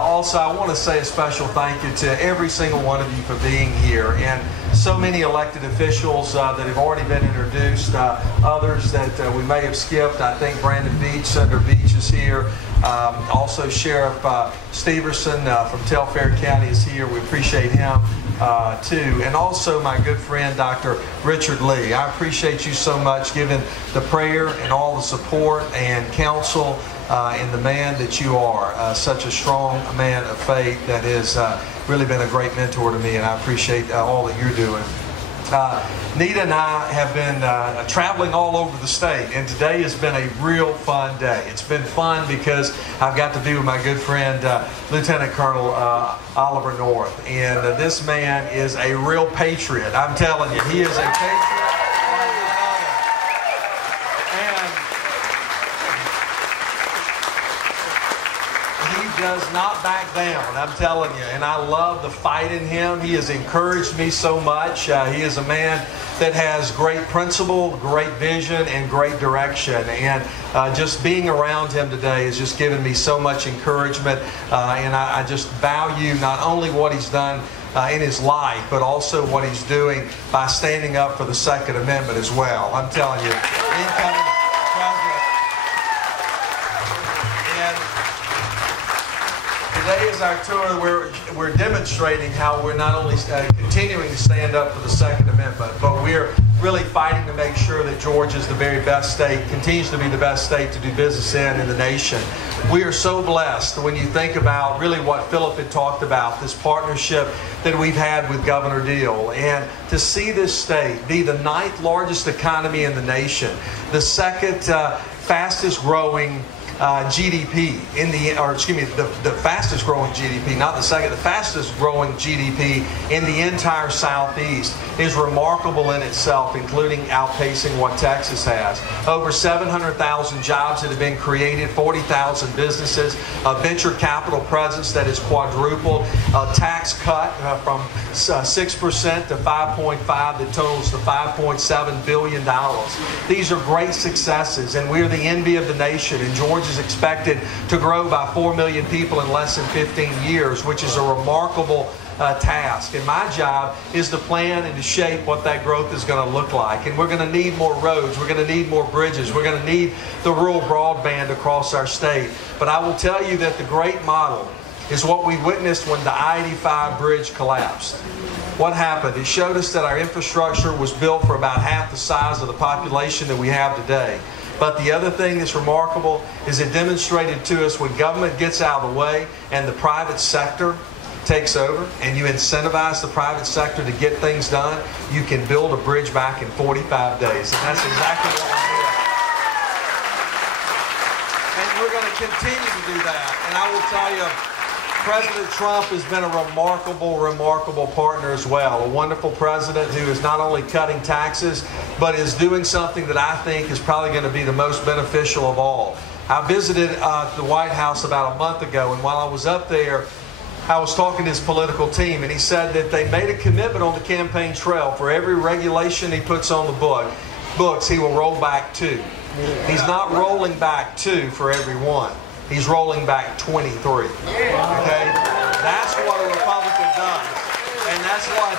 Also, I want to say a special thank you to every single one of you for being here, and so many elected officials that have already been introduced, others that we may have skipped. I think Brandon Beach, Senator Beach is here. Also Sheriff Steverson from Telfair County is here. We appreciate him too. And also my good friend Dr. Richard Lee. I appreciate you so much giving the prayer and all the support and counsel and the man that you are. Such a strong man of faith that has really been a great mentor to me, and I appreciate all that you're doing. Nita and I have been traveling all over the state, and today has been a real fun day. It's been fun because I've got to be with my good friend Lieutenant Colonel Oliver North, and this man is a real patriot. I'm telling you, he is a patriot. Does not back down, I'm telling you, and I love the fight in him. He has encouraged me so much. He is a man that has great principle, great vision, and great direction, and just being around him today has just given me so much encouragement, and I just value not only what he's done in his life, but also what he's doing by standing up for the Second Amendment as well. I'm telling you, incoming president. Today is our tour where we're demonstrating how we're not only continuing to stand up for the Second Amendment, but we're really fighting to make sure that Georgia is the very best state, continues to be the best state to do business in the nation. We are so blessed when you think about really what Philip had talked about, this partnership that we've had with Governor Deal, and to see this state be the 9th largest economy in the nation, the second fastest growing GDP the fastest growing GDP, not the second, the fastest growing GDP in the entire Southeast is remarkable in itself, including outpacing what Texas has. Over 700,000 jobs that have been created, 40,000 businesses, a venture capital presence that is quadrupled, a tax cut from 6% to 5.5% that totals to $5.7 billion. These are great successes, and we're the envy of the nation, and Georgia is expected to grow by 4 million people in less than 15 years, which is a remarkable task. And my job is to plan and to shape what that growth is going to look like. And we're going to need more roads. We're going to need more bridges. We're going to need the rural broadband across our state. But I will tell you that the great model is what we witnessed when the I-85 bridge collapsed. What happened? It showed us that our infrastructure was built for about half the size of the population that we have today. But the other thing that's remarkable is it demonstrated to us when government gets out of the way and the private sector takes over and you incentivize the private sector to get things done, you can build a bridge back in 45 days. And that's exactly what we're doing. And we're going to continue to do that. And I will tell you, President Trump has been a remarkable partner as well. A wonderful president who is not only cutting taxes, but is doing something that I think is probably going to be the most beneficial of all. I visited the White House about a month ago, and while I was up there, I was talking to his political team, and he said that they made a commitment on the campaign trail for every regulation he puts on the books, he will roll back 2. He's not rolling back 2 for every one. He's rolling back 23. Okay? That's what a Republican does. And that's what,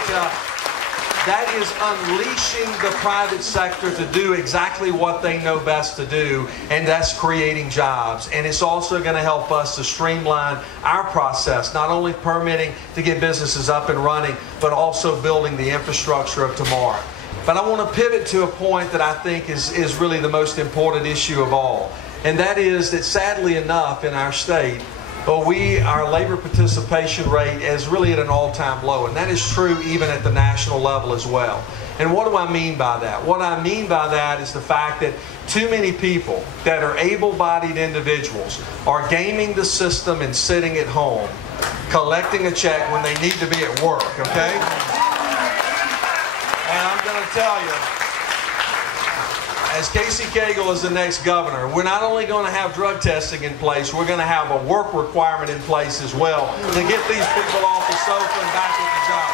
that is unleashing the private sector to do exactly what they know best to do, and that's creating jobs. And it's also going to help us to streamline our process, not only permitting to get businesses up and running, but also building the infrastructure of tomorrow. But I want to pivot to a point that I think is really the most important issue of all. And that is that sadly enough in our state, our labor participation rate is really at an all-time low. And that is true even at the national level as well. And what do I mean by that? What I mean by that is the fact that too many people that are able-bodied individuals are gaming the system and sitting at home, collecting a check when they need to be at work, okay? And I'm going to tell you, as Casey Cagle is the next governor, we're not only going to have drug testing in place, we're going to have a work requirement in place as well to get these people off the sofa and back at the job.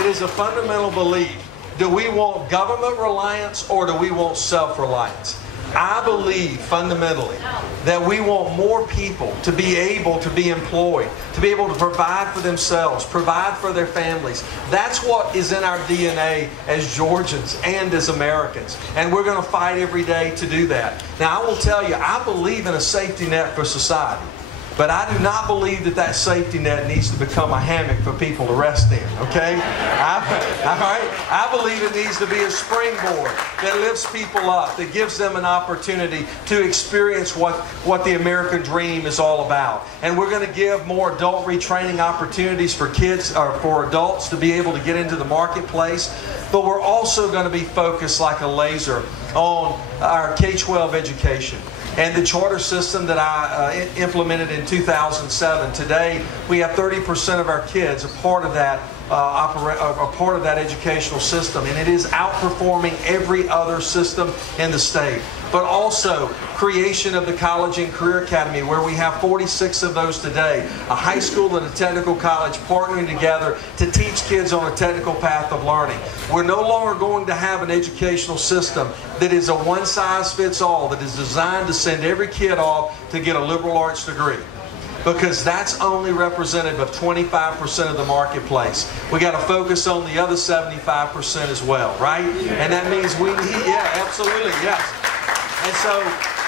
It is a fundamental belief. Do we want government reliance or do we want self-reliance? I believe fundamentally that we want more people to be able to be employed, to be able to provide for themselves, provide for their families. That's what is in our DNA as Georgians and as Americans. And we're going to fight every day to do that. Now, I will tell you, I believe in a safety net for society. But I do not believe that that safety net needs to become a hammock for people to rest in, okay? I believe it needs to be a springboard that lifts people up, that gives them an opportunity to experience what the American dream is all about. And we're going to give more adult retraining opportunities for kids, or for adults to be able to get into the marketplace. But we're also going to be focused like a laser on our K-12 education. And the charter system that I implemented in 2007. Today, we have 30% of our kids a part of that educational system, and it is outperforming every other system in the state. But also creation of the College and Career Academy, where we have 46 of those today. A high school and a technical college partnering together to teach kids on a technical path of learning. We're no longer going to have an educational system that is a one-size-fits-all, that is designed to send every kid off to get a liberal arts degree, because that's only representative of 25% of the marketplace. We got to focus on the other 75% as well, right? And that means we need, yeah, absolutely, yes. And so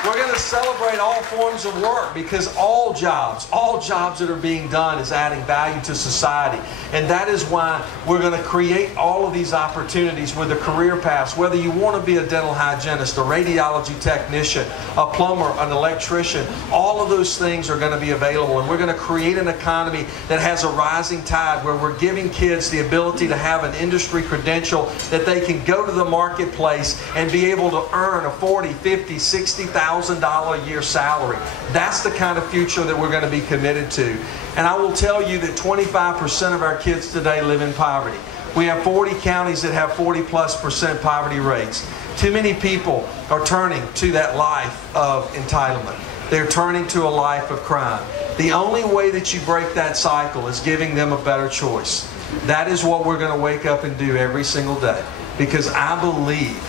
we're going to celebrate all forms of work, because all jobs that are being done is adding value to society. And that is why we're going to create all of these opportunities with the career paths. Whether you want to be a dental hygienist, a radiology technician, a plumber, an electrician, all of those things are going to be available. And we're going to create an economy that has a rising tide, where we're giving kids the ability to have an industry credential that they can go to the marketplace and be able to earn a $40,000, $50,000, $60,000 a year salary. That's the kind of future that we're going to be committed to. And I will tell you that 25% of our kids today live in poverty. We have 40 counties that have 40+% poverty rates. Too many people are turning to that life of entitlement. They're turning to a life of crime. The only way that you break that cycle is giving them a better choice. That is what we're going to wake up and do every single day, because I believe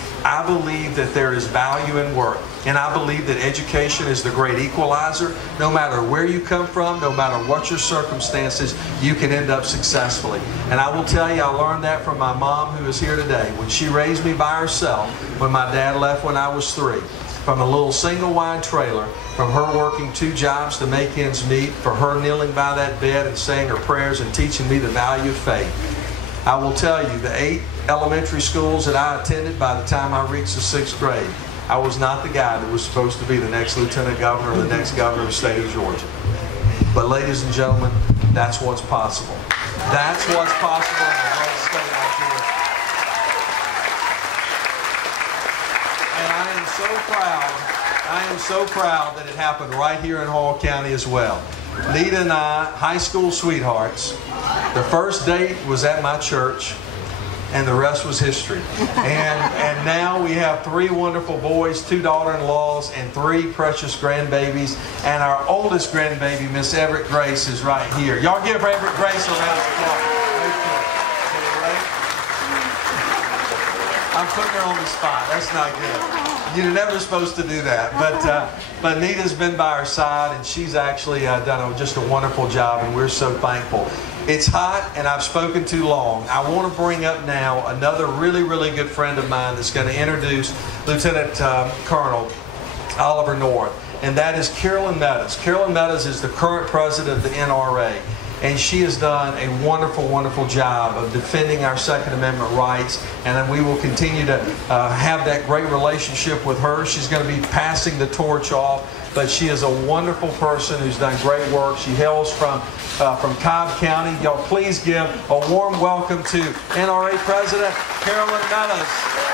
that there is value in work. And I believe that education is the great equalizer. No matter where you come from, no matter what your circumstances, you can end up successfully. And I will tell you, I learned that from my mom, who is here today. When she raised me by herself, when my dad left when I was 3, from a little single wide trailer, from her working 2 jobs to make ends meet, for her kneeling by that bed and saying her prayers and teaching me the value of faith. I will tell you, the 8 elementary schools that I attended, by the time I reached the 6th grade, I was not the guy that was supposed to be the next lieutenant governor or the next governor of the state of Georgia. But ladies and gentlemen, that's what's possible. That's what's possible in a great state like this. And I am so proud that it happened right here in Hall County as well. Nita and I, high school sweethearts. The first date was at my church, and the rest was history. And now we have 3 wonderful boys, 2 daughter-in-laws, and 3 precious grandbabies. And our oldest grandbaby, Miss Everett Grace, is right here. Y'all give Everett Grace a round of applause. I'm putting her on the spot. That's not good. You're never supposed to do that. But Nita's been by our side, and she's actually done just a wonderful job, and we're so thankful. It's hot, and I've spoken too long. I want to bring up now another really, really good friend of mine that's going to introduce Lieutenant Colonel Oliver North, and that is Carolyn Meadows. Carolyn Meadows is the current president of the NRA, and she has done a wonderful, wonderful job of defending our Second Amendment rights, and we will continue to have that great relationship with her. She's going to be passing the torch off, but she is a wonderful person who's done great work. She hails from Cobb County. Y'all please give a warm welcome to NRA President Carolyn Meadows.